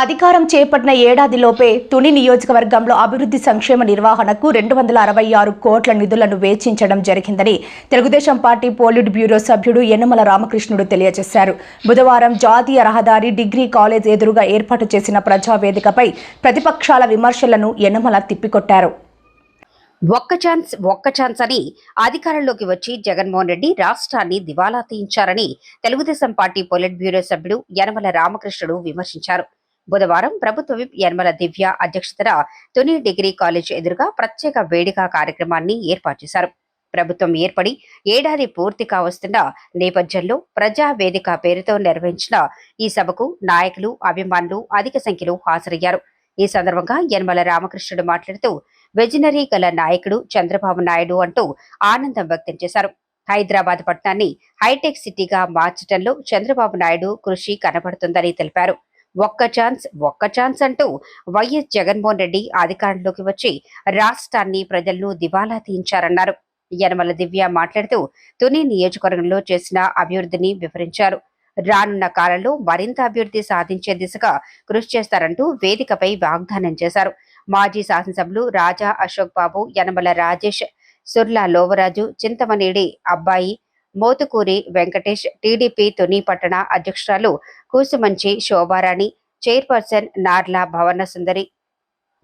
అధికారం చేపట్టిన ఏడాదిలోపే తుని నియోజకవర్గంలో అభివృద్ధి సంక్షేమ నిర్వహణకు 266 కోట్ల నిధులను వెచ్చించడం జరిగిందని తెలుగుదేశం పార్టీ పోలిట్ బ్యూరో సభ్యుడు యనమల రామకృష్ణుడు తెలియజేశారు. బుధవారం జాతీయ రహదారి డిగ్రీ కాలేజ్ ఎదురుగా ఏర్పాటు చేసిన ప్రజావేదికపై ప్రతిపక్షాల విమర్శలను యనమల తిప్పికొట్టారు. ఒక్క ఛాన్స్ అని అధికారంలోకి వచ్చి జగన్మోహన్ రెడ్డి రాష్ట్రాన్ని దివాలా తీయించారని తెలుగుదేశం పార్టీ పొలిట్ బ్యూరో సభ్యుడు యనమల రామకృష్ణుడు విమర్శించారు. బుధవారం ప్రభుత్వ విప్ యనమల దివ్య అధ్యక్షతన తుని డిగ్రీ కాలేజ్ ఎదురుగా ప్రత్యేక వేదిక కార్యక్రమాన్ని ఏర్పాటు చేశారు. ప్రభుత్వం ఏర్పడి ఏడాది పూర్తి కావస్తున్న నేపథ్యంలో ప్రజా వేదిక పేరుతో నిర్వహించిన ఈ సభకు నాయకులు, అభిమానులు అధిక సంఖ్యలో హాజరయ్యారు. ఈ సందర్భంగా యనమల రామకృష్ణుడు మాట్లాడుతూ విజనరీ గల నాయకుడు చంద్రబాబు నాయుడు అంటూ ఆనందం వ్యక్తం చేశారు. హైదరాబాద్ పట్టణాన్ని హైటెక్ సిటీగా మార్చడంలో చంద్రబాబు నాయుడు కృషి కనబడుతుందని తెలిపారు. ఒక్క ఛాన్స్ అంటూ వైఎస్ జగన్మోహన్ రెడ్డి అధికారంలోకి వచ్చి రాష్ట్రాన్ని, ప్రజలను దివాలా తీయించారన్నారు. యనమల దివ్య మాట్లాడుతూ తుని నియోజకవర్గంలో చేసిన అభివృద్ధిని వివరించారు. రానున్న కాలంలో మరింత అభివృద్ధి సాధించే దిశగా కృషి చేస్తారంటూ వేదికపై వాగ్దానం చేశారు. మాజీ శాసనసభ్యులు రాజా అశోక్ బాబు, యనమల రాజేష్, సుర్లా లోవరాజు, చింతమనేడి అబ్బాయి, మోతుకూరి వెంకటేష్, టీడీపీ తుని పట్టణ అధ్యక్షురాలు Kusumanchi Shobharani, chairperson Narla Bhavana Sundari,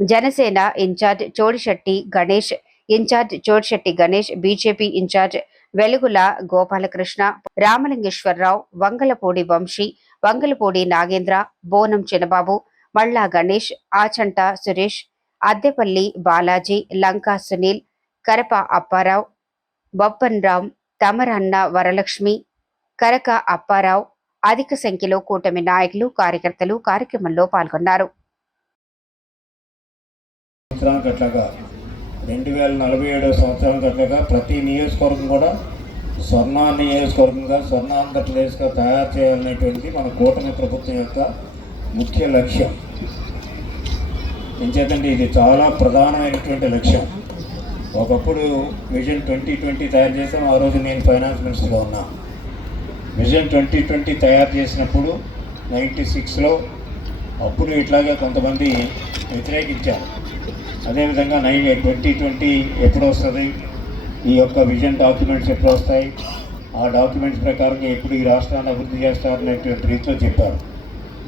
Janasena incharge Chodisetti Ganesh, BJP incharge Velugula Gopalakrishna, Ramalingeswara Rao, Vangalapudi Vamsi, Vangalapudi Nagendra, బోనం చిన్నబాబు, మళ్ళా గణేష్, ఆచంట సురేష్, అద్దెపల్లి బాలాజీ, లంకా సునీల్, కరప అప్పారావు, బొప్పన్ రామ్, తమరన్న వరలక్ష్మి, కరక అప్పారావు అధిక సంఖ్యలో కూటమి నాయకులు, కార్యకర్తలు కార్యక్రమంలో పాల్గొన్నారు. 2047 సంవత్సరానికి అట్లాగా ప్రతి నియోజకవర్గం కూడా స్వర్ణ నియోజకవర్గంగా, స్వర్ణ ఆంధ్రప్రదేశ్గా తయారు చేయాలనేటువంటిది మన కూటమి ప్రభుత్వం యొక్క ముఖ్య లక్ష్యం. ఎంచేతంటే ఇది చాలా ప్రధానమైనటువంటి లక్ష్యం. ఒకప్పుడు విజన్ 2020 తయారు చేసాం. ఆ రోజు నేను ఫైనాన్స్ మినిస్టర్గా ఉన్నా. విజన్ 2020 తయారు చేసినప్పుడు 96లో అప్పుడు ఇట్లాగే కొంతమంది వ్యతిరేకించారు. అదేవిధంగా 2020 ఎప్పుడు వస్తుంది, ఈ యొక్క విజన్ డాక్యుమెంట్స్ ఎప్పుడు వస్తాయి, ఆ డాక్యుమెంట్స్ ప్రకారంగా ఎప్పుడు ఈ రాష్ట్రాన్ని అభివృద్ధి చేస్తారనేటువంటి రీతిలో చెప్పారు.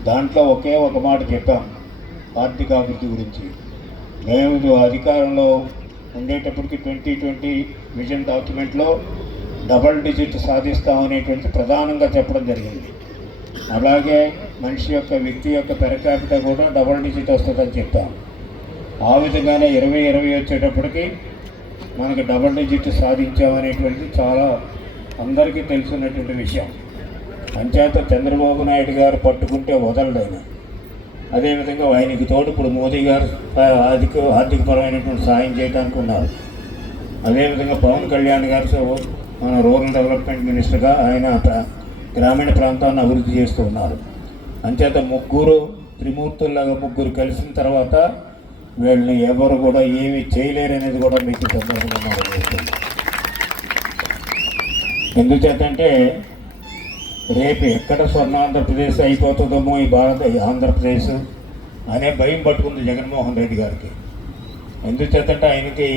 దాంట్లో ఒకే ఒక మాట చెప్పాం, ఆర్థిక అభివృద్ధి గురించి. మేము అధికారంలో ఉండేటప్పటికి 2020 విజన్ డాక్యుమెంట్లో డబల్ డిజిట్ సాధిస్తామనేటువంటి ప్రధానంగా చెప్పడం జరిగింది. అలాగే మనిషి యొక్క, వ్యక్తి యొక్క పెర్ క్యాపిటా కూడా డబల్ డిజిట్ వస్తుందని చెప్పాం. ఆ విధంగానే 2020 వచ్చేటప్పటికి మనకు డబల్ డిజిట్ సాధించామనేటువంటిది చాలా అందరికీ తెలుసున్నటువంటి విషయం. అంచేత చంద్రబాబు నాయుడు గారు పట్టుకుంటే వదలడైన. అదేవిధంగా ఆయనకి తోడు ఇప్పుడు మోదీ గారు ఆర్థికపరమైనటువంటి సాయం చేయడానికి ఉన్నారు. అదేవిధంగా పవన్ కళ్యాణ్ గారు మన రూరల్ డెవలప్మెంట్ మినిస్టర్గా ఆయన గ్రామీణ ప్రాంతాన్ని అభివృద్ధి చేస్తూ ఉన్నారు. అంచేత ముగ్గురు త్రిమూర్తుల్లాగా ముగ్గురు కలిసిన తర్వాత వీళ్ళని ఎవరు కూడా ఏమీ చేయలేరనేది కూడా మీకు సందర్భంగా చేస్తుంది. ఎందుచేతంటే రేపు ఎక్కడ స్వర్ణ ఆంధ్రప్రదేశ్ అయిపోతుందేమో ఈ ఆంధ్రప్రదేశ్ అనే భయం పట్టుకుంది జగన్మోహన్ రెడ్డి గారికి. ఎందుచేతంటే ఆయనకి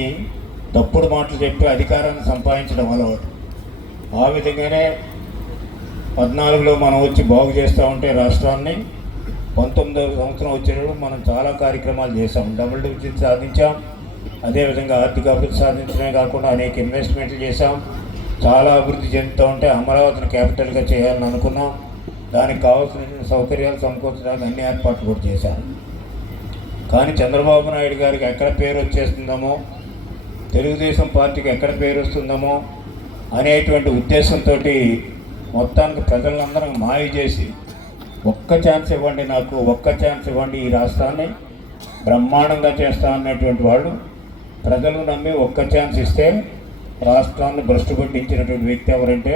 తప్పుడు మాటలు చెప్పి అధికారాన్ని సంపాదించడం అలవాటు. ఆ విధంగానే 14లో మనం వచ్చి బాగు చేస్తూ ఉంటే రాష్ట్రాన్ని, 19వ సంవత్సరం వచ్చేటప్పుడు మనం చాలా కార్యక్రమాలు చేశాం. డబుల్ డిజిట్ సాధించాం. అదేవిధంగా ఆర్థిక అభివృద్ధి సాధించడమే కాకుండా అనేక ఇన్వెస్ట్మెంట్లు చేశాం. చాలా అభివృద్ధి చెందుతూ ఉంటే అమరావతిని క్యాపిటల్గా చేయాలని అనుకున్నాం. దానికి కావాల్సిన సౌకర్యాలు సమకూర్చడానికి అన్ని ఏర్పాట్లు కూడా చేశాం. కానీ చంద్రబాబు నాయుడు గారికి ఎక్కడ పేరు వచ్చేస్తుందేమో, తెలుగుదేశం పార్టీకి ఎక్కడ పేరు వస్తుందేమో అనేటువంటి ఉద్దేశంతో మొత్తానికి ప్రజలందరం మాయ చేసి ఒక్క ఛాన్స్ ఇవ్వండి, నాకు ఒక్క ఛాన్స్ ఇవ్వండి, ఈ రాష్ట్రాన్ని బ్రహ్మాండంగా చేస్తా అన్నటువంటి వాళ్ళు ప్రజలు నమ్మి ఒక్క ఛాన్స్ ఇస్తే రాష్ట్రాన్ని భ్రష్టు పట్టించినటువంటి వ్యక్తి ఎవరంటే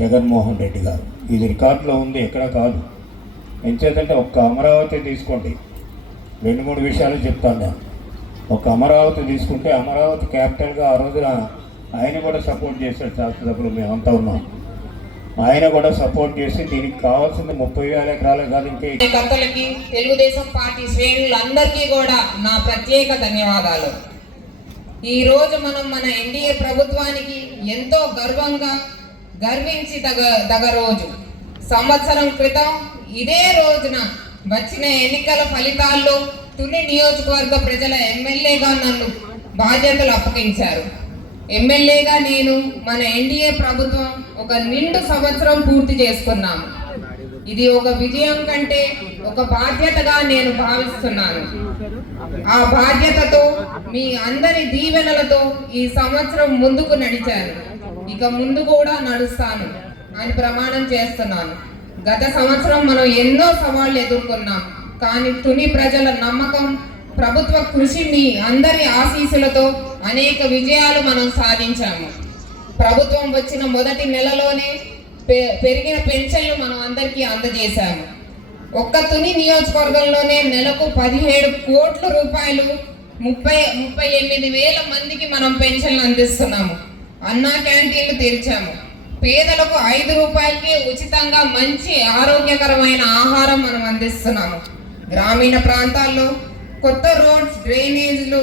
జగన్మోహన్ రెడ్డి గారు. ఇది రికార్డులో ఉంది, ఎక్కడ కాదు. ఎంచేతంటే ఒక్క అమరావతి తీసుకోండి, 2-3 విషయాలు చెప్తాను నేను. ఒక అమరావతి తీసుకుంటే అమరావతి క్యాపిటల్గా ఆ రోజున ఆయన కూడా సపోర్ట్ చేశాడు. శాసనసభలో మేమంతా ఉన్నాం. ఆయన కూడా సపోర్ట్ చేసి దీనికి కావాల్సింది 30,000 ఎకరాలు కాదు ఇంకా కర్తలకి తెలుగుదేశం పార్టీ శ్రేణులందరికీ కూడా నా ప్రత్యేక ధన్యవాదాలు. ఈ రోజు మనం మన ఎన్డీఏ ప్రభుత్వానికి ఎంతో గర్వించి దగ రోజు. సంవత్సరం క్రితం ఇదే రోజున వచ్చిన ఎన్నికల ఫలితాల్లో తుని నియోజకవర్గ ప్రజల ఎమ్మెల్యేగా నన్ను బాధ్యతలు అప్పగించారు. ఎమ్మెల్యేగా నేను మన ఎన్డీఏ ప్రభుత్వం ఒక నిండు సంవత్సరం పూర్తి చేసుకున్నాము. ఇది ఒక విజయం కంటే ఒక బాధ్యతగా నేను భావిస్తున్నాను. ఆ బాధ్యతతో మీ అందరి దీవెనలతో ఈ సంవత్సరం ముందుకు నడిచాను. ఇక ముందు కూడా నడుస్తాను అని ప్రమాణం చేస్తున్నాను. గత సంవత్సరం మనం ఎన్నో సవాళ్లు ఎదుర్కొన్నాం. కానీ తుని ప్రజల నమ్మకం, ప్రభుత్వ కృషి, మీ అందరి ఆశీస్సులతో అనేక విజయాలు మనం సాధించాము. ప్రభుత్వం వచ్చిన మొదటి నెలలోనే పెరిగిన పెన్షన్లు మనం అందరికీ అందజేశాము. ఒక్క తుని నియోజకవర్గంలోనే నెలకు 17 కోట్ల రూపాయలు 38,000 మందికి మనం పెన్షన్లు అందిస్తున్నాము. అన్నా క్యాంటీన్లు తెరిచాము. పేదలకు 5 రూపాయలకే ఉచితంగా మంచి ఆరోగ్యకరమైన ఆహారం మనం అందిస్తున్నాము. గ్రామీణ ప్రాంతాల్లో కొత్త రోడ్స్, డ్రైనేజ్లు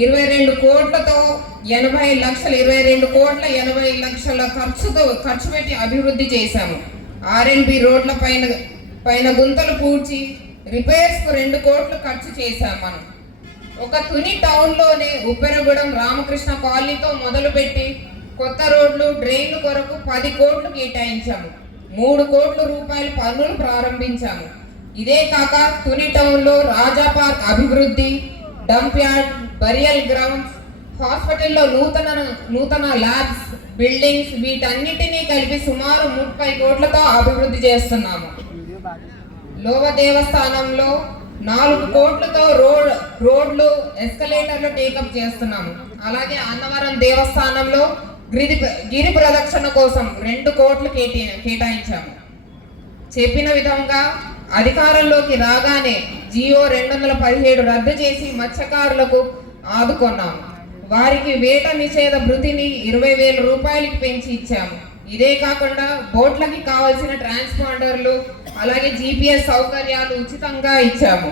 22 కోట్లతో 80 లక్షలు 22 కోట్ల 80 లక్షల ఖర్చు పెట్టి అభివృద్ధి చేశాము. R&B రోడ్ల పైన గుంతలు పూడ్చి రిపేర్స్ కు 2 కోట్లు ఖర్చు చేశాం. మనం ఒక తుని టౌన్లోనే ఉప్పెరగూడెం రామకృష్ణ కాలనీతో మొదలుపెట్టి కొత్త రోడ్లు, డ్రైన్లు కొరకు 10 కోట్లు కేటాయించాము. 3 కోట్ల రూపాయలు పనులు ప్రారంభించాము. ఇదే కాక తుని టౌన్లో రాజా పార్క్ అభివృద్ధి, డంప్ యార్డ్, బరియల్ గ్రౌండ్స్, హాస్పిటల్లో నూతన ల్యాబ్స్, బిల్డింగ్స్ వీటన్నిటినీ కలిపి సుమారు 30 కోట్లతో అభివృద్ధి చేస్తున్నాము. లోవ దేవస్థానంలో 4 కోట్లతో రోడ్లు, ఎస్కలేటర్లు టేకప్ చేస్తున్నాము. అలాగే అన్నవరం దేవస్థానంలో గిరి ప్రదక్షిణ కోసం 2 కోట్లు కేటాయించాము. చెప్పిన విధంగా అధికారంలోకి రాగానే జియో 217 రద్దు చేసి మత్స్యకారులకు ఆదుకున్నాము. వారికి వేట నిషేధ భృతిని 20,000 రూపాయలకి పెంచి ఇచ్చాము. ఇదే కాకుండా బోట్లకి కావాల్సిన ట్రాన్స్పాండర్లు, అలాగే GPS సౌకర్యాలు ఉచితంగా ఇచ్చాము.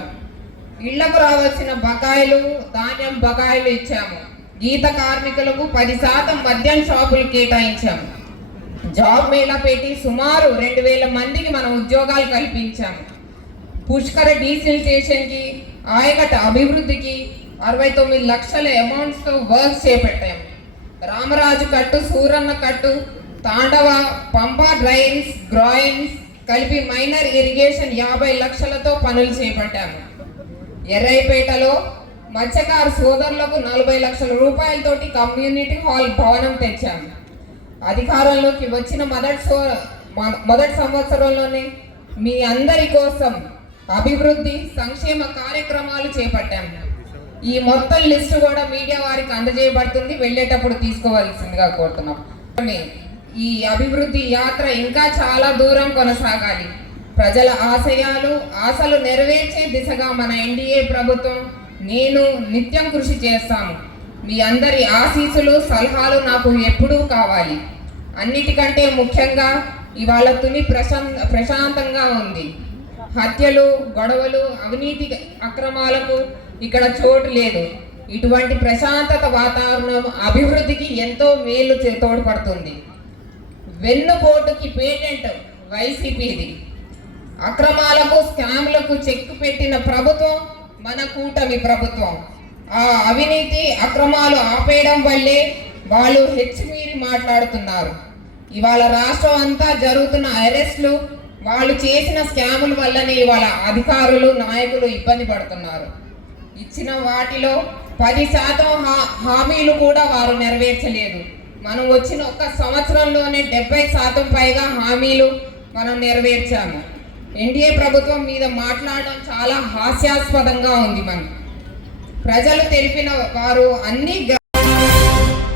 ఇళ్లకు రావాల్సిన బకాయిలు, ధాన్యం బకాయిలు ఇచ్చాము. గీత కార్మికులకు 10% మద్యం షాపులు కేటాయించాము. జాబ్ మేళా పెట్టి సుమారు 2,000 మందికి మనం ఉద్యోగాలు కల్పించాము. పుష్కర డీజిల్ స్టేషన్కి, ఆయకట్ట అభివృద్ధికి 69 లక్షల అమౌంట్స్తో వర్క్ చేపట్టాము. రామరాజు కట్టు, సూరన్న కట్టు, తాండవ, పంపా డ్రైన్స్, గ్రాయిన్స్ కలిపి మైనర్ ఇరిగేషన్ 50 లక్షలతో పనులు చేపట్టాము. ఎర్రైపేటలో మత్స్యకారు సోదరులకు 40 లక్షల రూపాయలతోటి కమ్యూనిటీ హాల్ భవనం తెచ్చాము. అధికారంలోకి వచ్చిన మొదటి సంవత్సరంలోనే మీ అందరి కోసం అభివృద్ధి, సంక్షేమ కార్యక్రమాలు చేపట్టాము. ఈ మొత్తం లిస్టు కూడా మీడియా వారికి అందజేయబడుతుంది, వెళ్ళేటప్పుడు తీసుకోవాల్సిందిగా కోరుతున్నాం. ఈ అభివృద్ధి యాత్ర ఇంకా చాలా దూరం కొనసాగాలి. ప్రజల ఆశలు నెరవేర్చే దిశగా మన ఎన్డీఏ ప్రభుత్వం, నేను నిత్యం కృషి చేస్తాము. మీ అందరి ఆశీస్సులు, సలహాలు నాకు ఎప్పుడూ కావాలి. అన్నిటికంటే ముఖ్యంగా ఇవాళ తుని ప్రశాంతంగా ఉంది. హత్యలు, గొడవలు, అవినీతి అక్రమాలకు ఇక్కడ చోటు లేదు. ఇటువంటి ప్రశాంతత వాతావరణం అభివృద్ధికి ఎంతో మేలు తోడ్పడుతుంది. వెన్నుపోటుకి పేటెంట్ వైసీపీది. అక్రమాలకు, స్కామ్లకు చెక్ పెట్టిన ప్రభుత్వం మన కూటమి ప్రభుత్వం. ఆ అవినీతి అక్రమాలు ఆపేయడం వల్లే వాళ్ళు హెచ్చుమీరి మాట్లాడుతున్నారు. ఇవాళ రాష్ట్రం అంతా జరుగుతున్న అరెస్టులు, వాళ్ళు చేసిన స్కాముల వల్లనే ఇవాళ అధికారులు, నాయకులు ఇబ్బంది పడుతున్నారు. ఇచ్చిన వాటిలో 10% హామీలు కూడా వారు నెరవేర్చలేదు. మనం వచ్చిన ఒక్క సంవత్సరంలోనే 70% పైగా హామీలు మనం నెరవేర్చాము. ఎన్డీఏ ప్రభుత్వం మీద మాట్లాడడం చాలా హాస్యాస్పదంగా ఉంది. ప్రజలు తెలిపిన వారు